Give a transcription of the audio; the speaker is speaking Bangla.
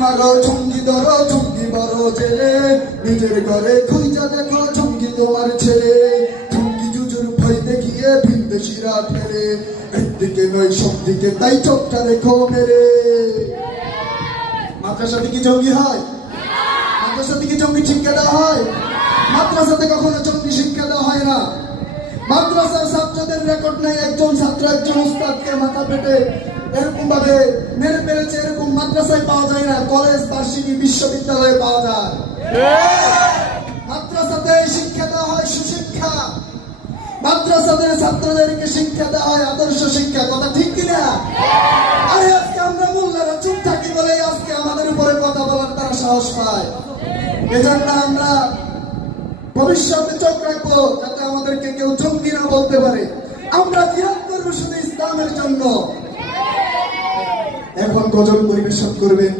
মারো জঙ্গি ধরো জঙ্গি বড় জেলে নিজের ঘরে খুঁজা দেখো জঙ্গি তোমার ছেলে জঙ্গি জুজুর ভয় দেখিয়ে ভিনদেশিরা ফেরে একদিকে নয় সব দিকে তাই চোখটা দেখো মেরে মাদ্রাসাতে কি জঙ্গি হয়? মাদ্রাসাতে কি জঙ্গি শিক্ষা দেওয়া হয়? মাদ্রাসাতে কখনো জঙ্গি শিক্ষা দেওয়া হয় না। মাদ্রাসার ছাত্রদের রেকর্ড নেই একজন ছাত্র একজন উস্তাদকে মাথা পেটে এরকম ভাবে মেরে ফেলেছে, এরকম মাদ্রাসায় পাওয়া যায় না, কলেজ বার্ষিকী বিশ্ববিদ্যালয়ে পাওয়া যায়। মাদ্রাসাতে শিক্ষা দেওয়া হয় সুশিক্ষা, মাদ্রাসাদের ছাত্রদেরকে শিক্ষা দেওয়া হয় আদর্শ শিক্ষা। কথা ঠিক কিনা? আরে আজকে আমরা মোল্লারা চুপ থাকি বলে আজকে আমাদের উপরে কথা বলার তারা সাহস পায়। এজন্য আমরা ভবিষ্যতে চোখ রাখবো যাতে আমাদেরকে কেউ জঙ্গি না বলতে পারে। আমরা জিহাদ করবো শুধু ইসলামের জন্য। এখন গজল পরিবেশন করবেন